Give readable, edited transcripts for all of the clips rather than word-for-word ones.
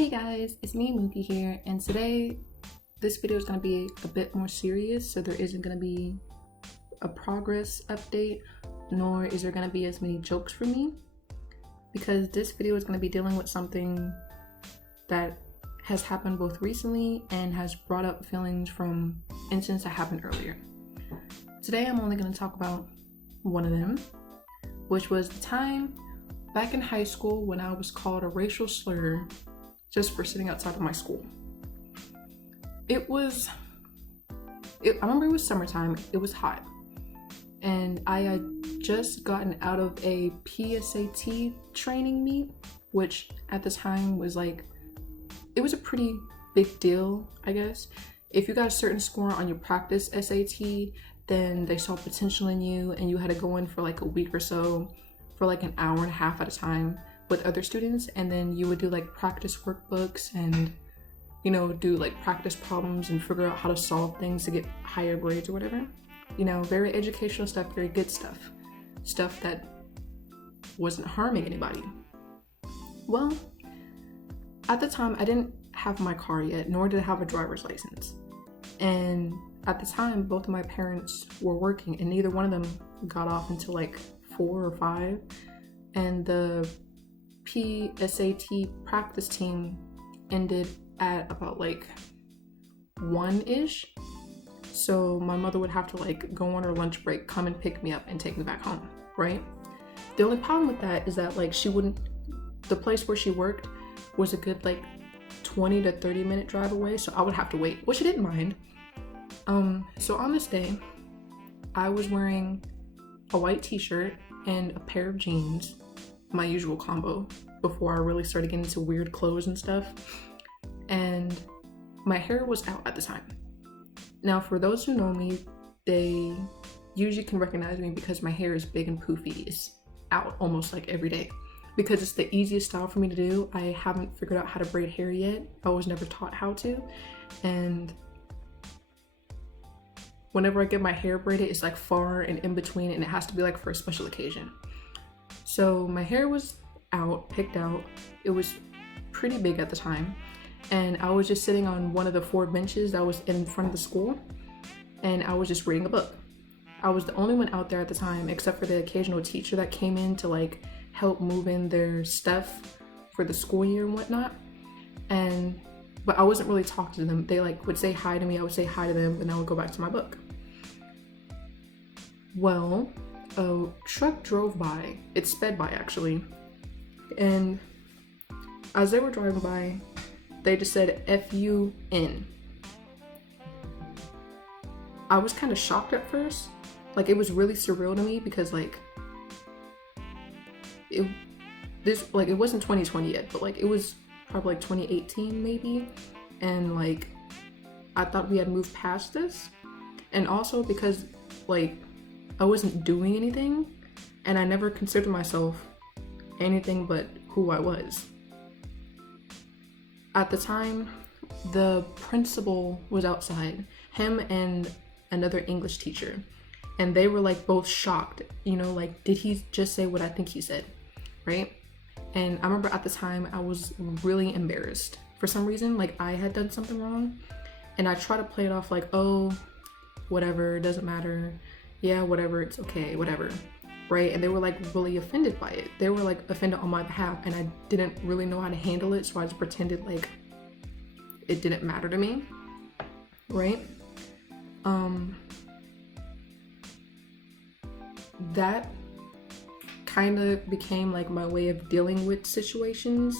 Hey guys, it's me Mookie here, and today this video is going to be a bit more serious, so there isn't going to be a progress update, nor is there going to be as many jokes for me, because this video is going to be dealing with something that has happened both recently and has brought up feelings from incidents that happened earlier. Today I'm only going to talk about one of them, which was the time back in high school when I was called a racial slur just for sitting outside of my school. I remember it was summertime, it was hot, and I had just gotten out of a PSAT training meet, which at the time was it was a pretty big deal, I guess. If you got a certain score on your practice SAT, then they saw potential in you and you had to go in for a week or so for an hour and a half at a time with other students, and then you would do practice workbooks and do practice problems and figure out how to solve things to get higher grades or whatever. Very educational stuff, very good stuff that wasn't harming anybody. Well, at the time I didn't have my car yet, nor did I have a driver's license, and at the time both of my parents were working and neither one of them got off until 4 or 5, and the PSAT practice team ended at about 1-ish. So my mother would have to go on her lunch break, come and pick me up and take me back home, right? The only problem with that is that the place where she worked was a good 20 to 30 minute drive away, so I would have to wait, which I didn't mind. So on this day, I was wearing a white t-shirt and a pair of jeans, my usual combo, before I really started getting into weird clothes and stuff. And my hair was out at the time. Now, for those who know me, they usually can recognize me because my hair is big and poofy. It's out almost every day because it's the easiest style for me to do. I haven't figured out how to braid hair yet. I was never taught how to. And whenever I get my hair braided, it's far and in between, and it has to be for a special occasion. So my hair was out, picked out. It was pretty big at the time. And I was just sitting on one of the 4 benches that was in front of the school, and I was just reading a book. I was the only one out there at the time, except for the occasional teacher that came in to help move in their stuff for the school year and whatnot. But I wasn't really talking to them. They would say hi to me, I would say hi to them, and I would go back to my book. Well, a truck drove by. It sped by actually. And as they were driving by, they just said F-U-N. I was kind of shocked at first. It was really surreal to me because it wasn't 2020 yet, but it was probably 2018 maybe. And I thought we had moved past this. And also because I wasn't doing anything, and I never considered myself anything but who I was. At the time, the principal was outside, him and another English teacher, and they were both shocked, did he just say what I think he said, right? And I remember at the time I was really embarrassed. For some reason, I had done something wrong, and I tried to play it off oh, whatever, it doesn't matter. Yeah, whatever, it's okay, whatever, right? And they were really offended by it. They were offended on my behalf, and I didn't really know how to handle it, so I just pretended it didn't matter to me, right? That kind of became my way of dealing with situations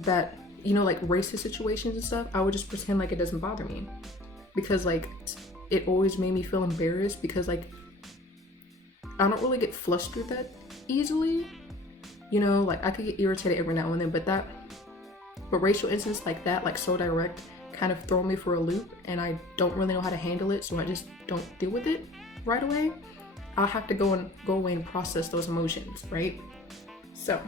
that, racist situations and stuff. I would just pretend it doesn't bother me, because it always made me feel embarrassed because I don't really get flustered that easily. I could get irritated every now and then, but racial incidents like that, so direct, kind of throw me for a loop, and I don't really know how to handle it, so I just don't deal with it right away. I'll have to go away and process those emotions, right? So,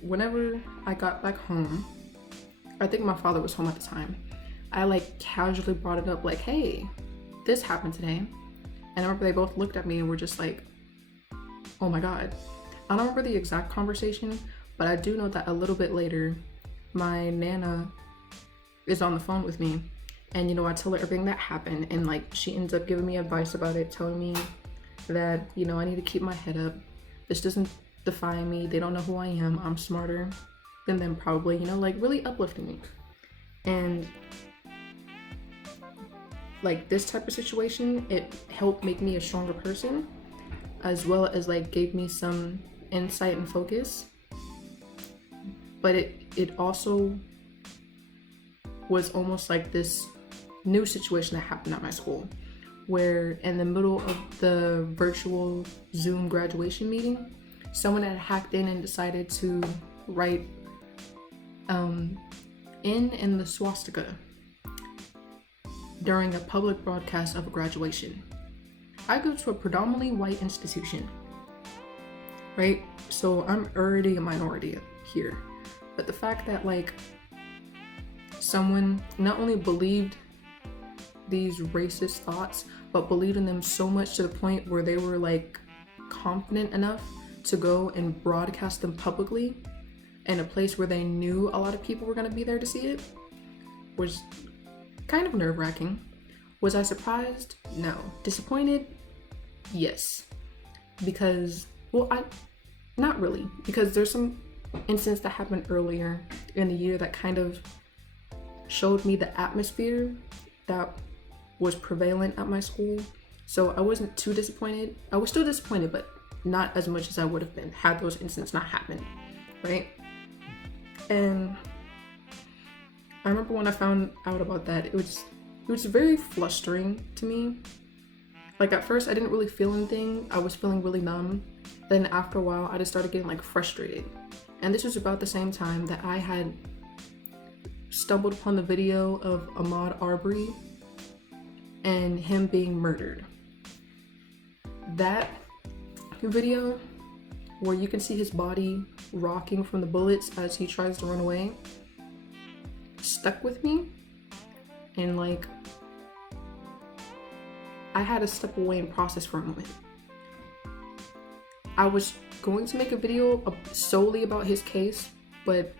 whenever I got back home, I think my father was home at the time, I casually brought it up hey, this happened today. And I remember they both looked at me and were just oh my God. I don't remember the exact conversation, But I do know that a little bit later, my Nana is on the phone with me. And, you know, I tell her everything that happened. And, like, she ends up giving me advice about it, telling me that, you know, I need to keep my head up. This doesn't define me. They don't know who I am. I'm smarter than them probably, you know, like, really uplifting me. And, like, this type of situation, it helped make me a stronger person, as well as, like, gave me some insight and focus. But it also was almost like this new situation that happened at my school, where in the middle of the virtual Zoom graduation meeting, someone had hacked in and decided to write in the swastika during a public broadcast of a graduation. I go to a predominantly white institution, right? So I'm already a minority here. But the fact that, like, someone not only believed these racist thoughts, but believed in them so much to the point where they were, like, confident enough to go and broadcast them publicly in a place where they knew a lot of people were going to be there to see it, was kind of nerve-wracking. Was I surprised? No. Disappointed? Yes. Because, well, not really, because there's some incidents that happened earlier in the year that kind of showed me the atmosphere that was prevalent at my school. So I wasn't too disappointed. I was still disappointed, but not as much as I would have been had those incidents not happened, right? And I remember when I found out about that, it was very frustrating to me. Like, at first I didn't really feel anything. I was feeling really numb. Then after a while, I just started getting, like, frustrated. And this was about the same time that I had stumbled upon the video of Ahmaud Arbery and him being murdered. That video, where you can see his body rocking from the bullets as he tries to run away, stuck with me. And, like, I had to step away and process for a moment. I was going to make a video solely about his case, but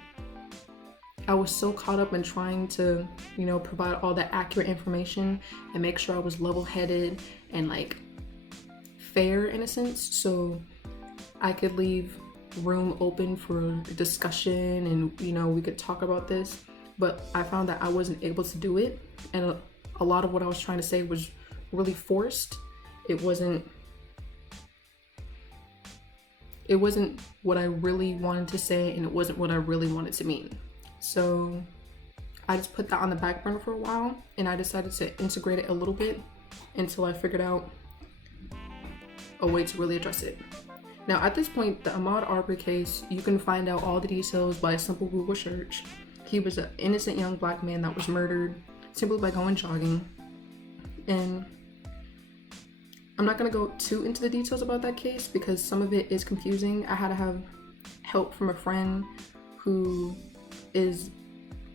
I was so caught up in trying to, you know, provide all that accurate information and make sure I was level-headed and, like, fair in a sense, so I could leave room open for discussion and, you know, we could talk about this. But I found that I wasn't able to do it, and a lot of what I was trying to say was really forced. It wasn't what I really wanted to say, and it wasn't what I really wanted to mean. So I just put that on the back burner for a while, and I decided to integrate it a little bit until I figured out a way to really address it. Now, at this point, the Ahmaud Arbery case, you can find out all the details by a simple Google search. He was an innocent young black man that was murdered simply by going jogging. And I'm not going to go too into the details about that case because some of it is confusing. I had to have help from a friend who is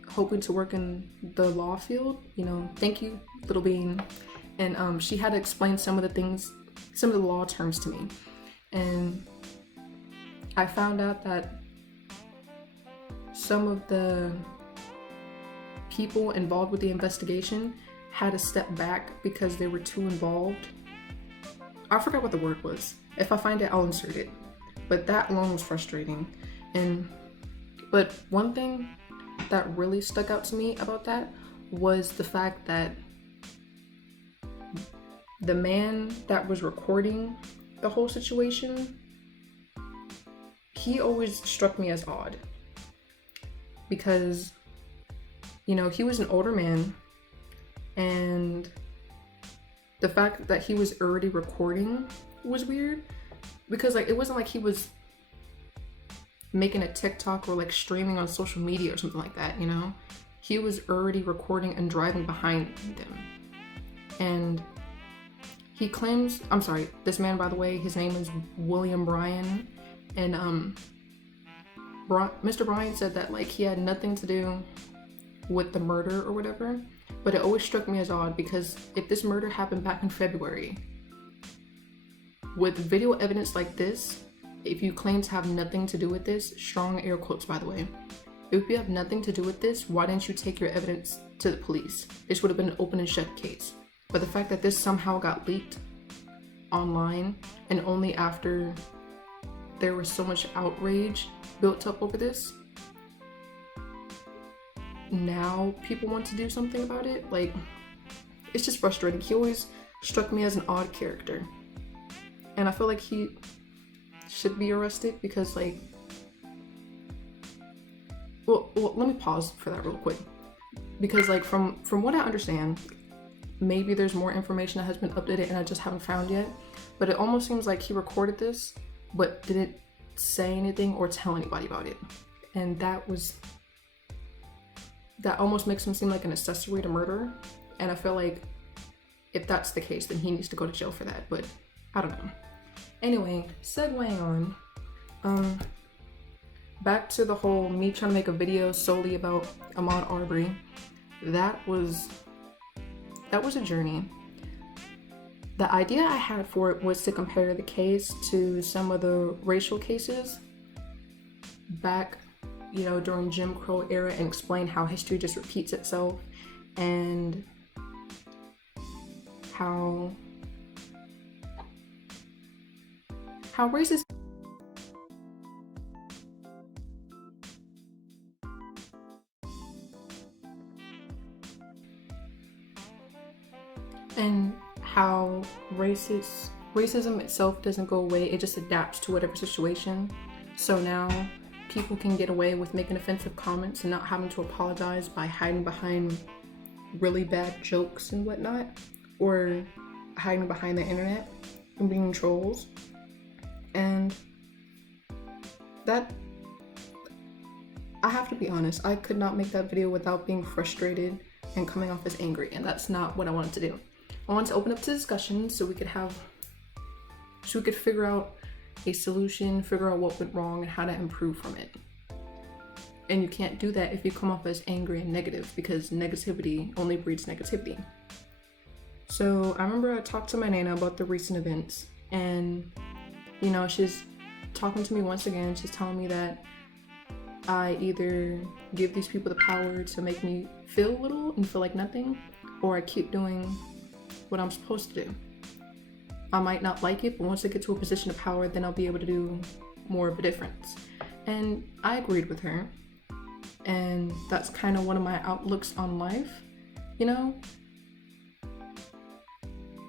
hoping to work in the law field. You know, thank you, Little Bean. And she had to explain some of the law terms to me. And I found out that some of the people involved with the investigation had to step back because they were too involved. I forgot what the word was. If I find it, I'll insert it. But that alone was frustrating. But one thing that really stuck out to me about that was the fact that the man that was recording the whole situation, he always struck me as odd. Because, you know, he was an older man, and the fact that he was already recording was weird, because, like, it wasn't like he was making a TikTok or, like, streaming on social media or something like that, you know? He was already recording and driving behind them. And he claims, I'm sorry, this man, by the way, his name is William Bryan, and Mr. Bryan said that, like, he had nothing to do with the murder or whatever, but it always struck me as odd because if this murder happened back in February, with video evidence like this, if you claim to have nothing to do with this, strong air quotes by the way, if you have nothing to do with this, why didn't you take your evidence to the police? This would have been an open and shut case. But the fact that this somehow got leaked online, and only after there was so much outrage built up over this, now people want to do something about it. Like, it's just frustrating. He always struck me as an odd character, and I feel like he should be arrested because, like, well, let me pause for that real quick, because like from what I understand, maybe there's more information that has been updated and I just haven't found yet, but it almost seems like he recorded this but didn't say anything or tell anybody about it, and that almost makes him seem like an accessory to murder. And I feel like if that's the case, then he needs to go to jail for that, but I don't know. Anyway, segueing on, back to the whole me trying to make a video solely about Ahmaud Arbery. That was a journey. The idea I had for it was to compare the case to some of the racial cases back, you know, during Jim Crow era, and explain how history just repeats itself, and how racist and how racism itself doesn't go away, it just adapts to whatever situation. So now people can get away with making offensive comments and not having to apologize by hiding behind really bad jokes and whatnot, or hiding behind the internet and being trolls. And that, I have to be honest, I could not make that video without being frustrated and coming off as angry, and that's not what I wanted to do. I wanted to open up to discussion so we could figure out a solution, figure out what went wrong and how to improve from it. And you can't do that if you come off as angry and negative, because negativity only breeds negativity. So I remember I talked to my Nana about the recent events, and you know, she's talking to me once again. She's telling me that I either give these people the power to make me feel little and feel like nothing, or I keep doing what I'm supposed to do. I might not like it, but once I get to a position of power, then I'll be able to do more of a difference. And I agreed with her. And that's kind of one of my outlooks on life. You know,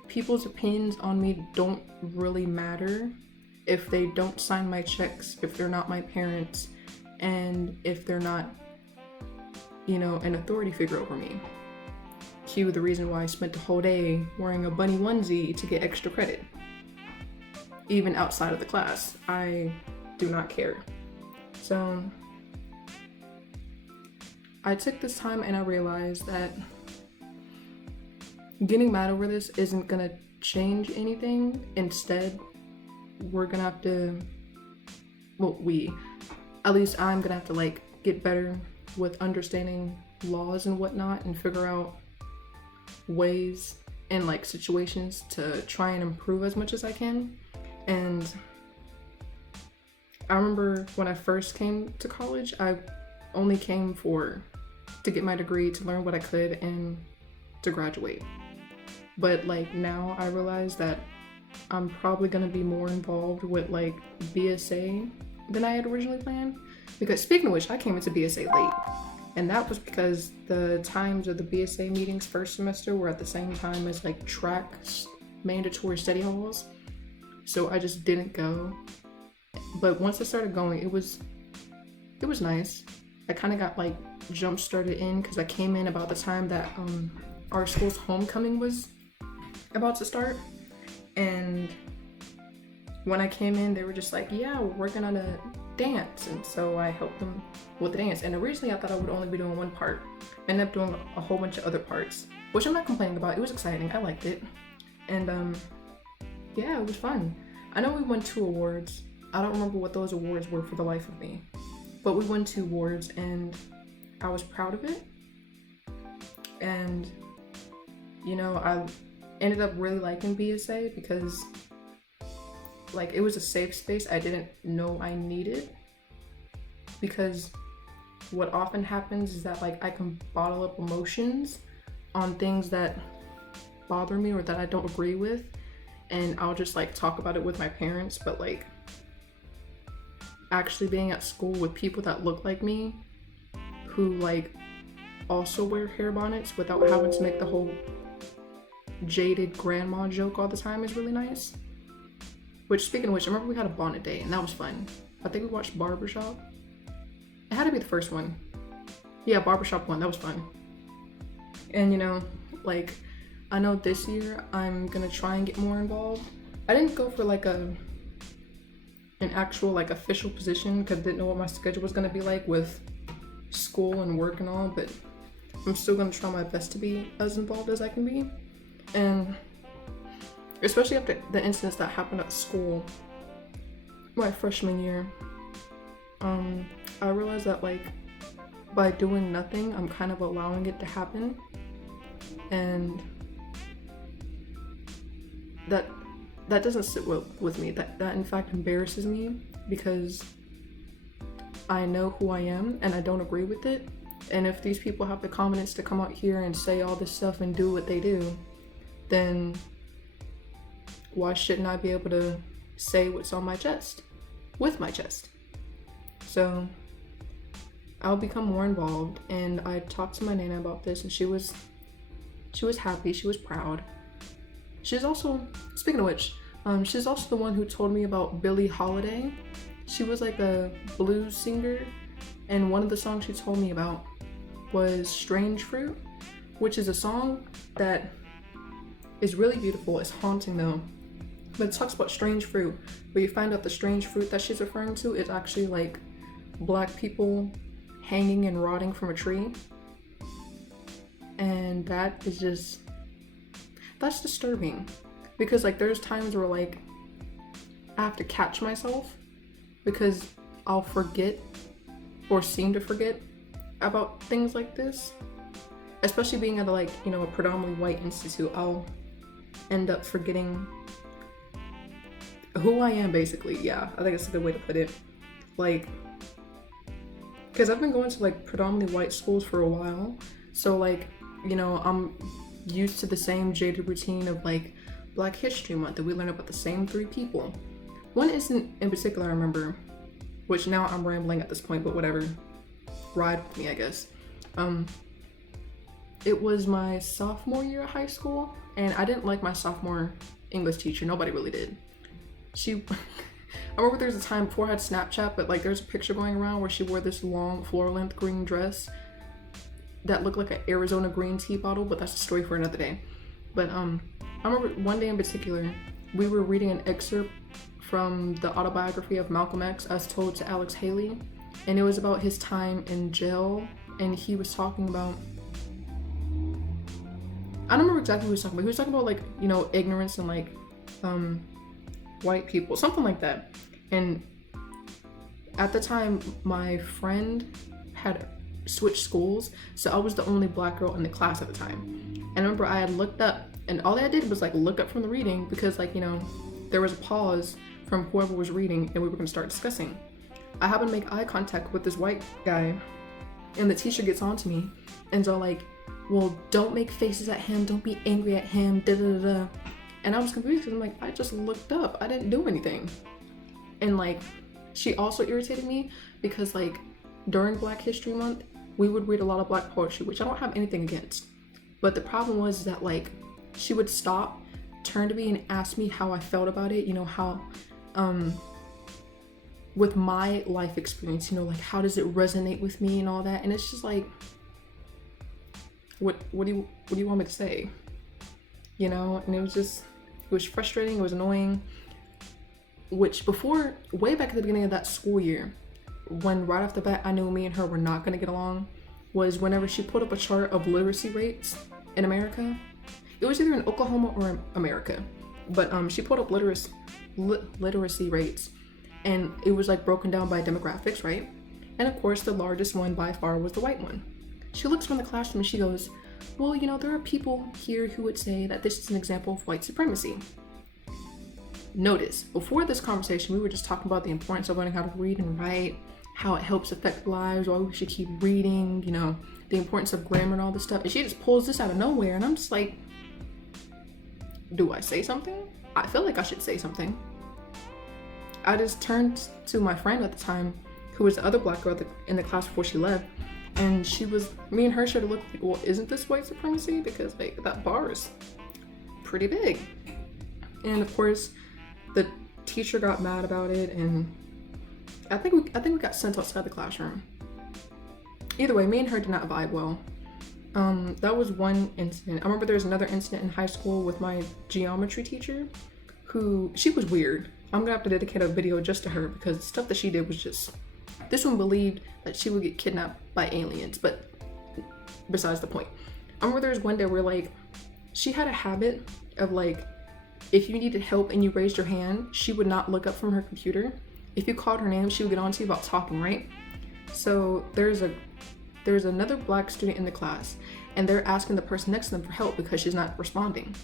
people's opinions on me don't really matter if they don't sign my checks, if they're not my parents, and if they're not, you know, an authority figure over me. Cue the reason why I spent the whole day wearing a bunny onesie to get extra credit. Even outside of the class, I do not care. So I took this time and I realized that getting mad over this isn't gonna change anything. Instead, we're gonna have to, well, at least I'm gonna have to like get better with understanding laws and whatnot, and figure out ways and like situations to try and improve as much as I can. And I remember when I first came to college, I only came to get my degree, to learn what I could, and to graduate. But like now I realize that I'm probably gonna be more involved with like BSA than I had originally planned. Because speaking of which, I came into BSA late. And that was because the times of the BSA meetings first semester were at the same time as like track mandatory study halls. So I just didn't go. But once I started going, it was nice. I kind of got like jump started in because I came in about the time that our school's homecoming was about to start. And when I came in, they were just like, yeah, we're working on a dance. And so I helped them with the dance. And originally I thought I would only be doing one part. I ended up doing a whole bunch of other parts, which I'm not complaining about. It was exciting. I liked it. And yeah, it was fun. I know we won 2 awards. I don't remember what those awards were for the life of me, but we won 2 awards and I was proud of it. And you know, I ended up really liking BSA because like, it was a safe space I didn't know I needed, because what often happens is that like I can bottle up emotions on things that bother me or that I don't agree with, and I'll just like talk about it with my parents. But like actually being at school with people that look like me, who like also wear hair bonnets without having to make the whole jaded grandma joke all the time, is really nice. Which, speaking of which, I remember we had a bonnet day and that was fun. I think we watched Barbershop. It had to be the first one. Yeah, Barbershop 1, that was fun. And you know, like, I know this year I'm gonna try and get more involved. I didn't go for like an actual like official position because I didn't know what my schedule was gonna be like with school and work and all, but I'm still gonna try my best to be as involved as I can be. And especially after the incidents that happened at school my freshman year, I realized that like by doing nothing, I'm kind of allowing it to happen, and that doesn't sit well with me. That in fact embarrasses me, because I know who I am and I don't agree with it. And if these people have the confidence to come out here and say all this stuff and do what they do, then why shouldn't I be able to say what's on my chest with my chest? So I'll become more involved, and I talked to my Nana about this, and she was happy, she was proud. She's also, speaking of which, she's also the one who told me about Billie Holiday. She was like a blues singer, and one of the songs she told me about was Strange Fruit, which is a song that is really beautiful. It's haunting though, but it talks about strange fruit, where you find out the strange fruit that she's referring to is actually like black people hanging and rotting from a tree. And that is just, that's disturbing, because like there's times where like I have to catch myself because I'll forget or seem to forget about things like this, especially being at like, you know, a predominantly white institute. I'll end up forgetting who I am, basically. Yeah, I think that's a good way to put it. Like, because I've been going to like predominantly white schools for a while, so like, you know, I'm used to the same jaded routine of like Black History Month, that we learn about the same 3 people. One incident in particular I remember, which now I'm rambling at this point, but whatever, ride with me, I guess. It was my sophomore year of high school, and I didn't like my sophomore English teacher. Nobody really did. I remember there was a time before I had Snapchat, but like there's a picture going around where she wore this long floor-length green dress that looked like an Arizona green tea bottle, but that's a story for another day. But I remember one day in particular, we were reading an excerpt from the autobiography of Malcolm X as told to Alex Haley, and it was about his time in jail, and he was talking about, I don't remember exactly what he was talking about. He was talking about like, you know, ignorance and like white people, something like that. And at the time, my friend had switched schools, so I was the only black girl in the class at the time. And I remember I had looked up, and all I did was like look up from the reading, because like, you know, there was a pause from whoever was reading and we were going to start discussing. I happened to make eye contact with this white guy, and the teacher gets on to me and so like, well, don't make faces at him, don't be angry at him, da da da da. And I was confused because I'm like, I just looked up, I didn't do anything. And like, she also irritated me because like during Black History Month, we would read a lot of black poetry, which I don't have anything against. But the problem was that like, she would stop, turn to me and ask me how I felt about it, you know, how, with my life experience, you know, like how does it resonate with me and all that. And it's just like, what do you want me to say? You know, and it was frustrating, it was annoying. Which before, way back at the beginning of that school year, when right off the bat I knew me and her were not gonna get along, was whenever she put up a chart of literacy rates in America. It was either in Oklahoma or in America, but she put up literacy rates, and it was like broken down by demographics, right? And of course the largest one by far was the white one. She looks from the classroom and she goes, well, you know, there are people here who would say that this is an example of white supremacy. notice, before this conversation, we were just talking about the importance of learning how to read and write, how it helps affect lives, why we should keep reading, you know, the importance of grammar and all this stuff. And she just pulls this out of nowhere, and I'm just like, do I say something? I feel like I should say something. I just turned to my friend at the time, who was the other black girl in the class before she left, and me and her should have looked like, well, isn't this white supremacy? Because like that bar is pretty big. And of course, the teacher got mad about it, and I think we got sent outside the classroom. Either way, me and her did not vibe well. That was one incident. I remember there was another incident in high school with my geometry teacher, she was weird. I'm gonna have to dedicate a video just to her, because the stuff that she did was just, this one believed that she would get kidnapped by aliens, but besides the point. I remember there was one day where like, she had a habit of like, if you needed help and you raised your hand, she would not look up from her computer. If you called her name, she would get on to you about talking, right? So there's another black student in the class, and they're asking the person next to them for help because she's not responding.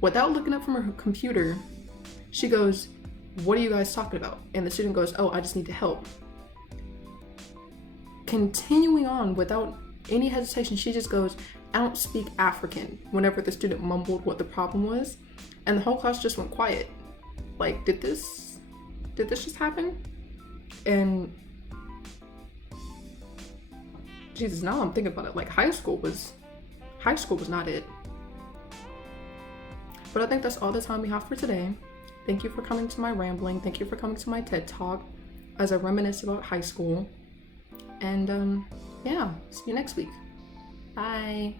Without looking up from her computer, she goes, "What are you guys talking about?" And the student goes, "Oh, I just need to help." Continuing on without any hesitation, she just goes, "I don't speak African," whenever the student mumbled what the problem was. And the whole class just went quiet. Like, did this just happen? And Jesus, now I'm thinking about it, like high school was not it. But I think that's all the time we have for today. Thank you for coming to my rambling. Thank you for coming to my TED Talk as I reminisce about high school. And yeah, see you next week. Bye.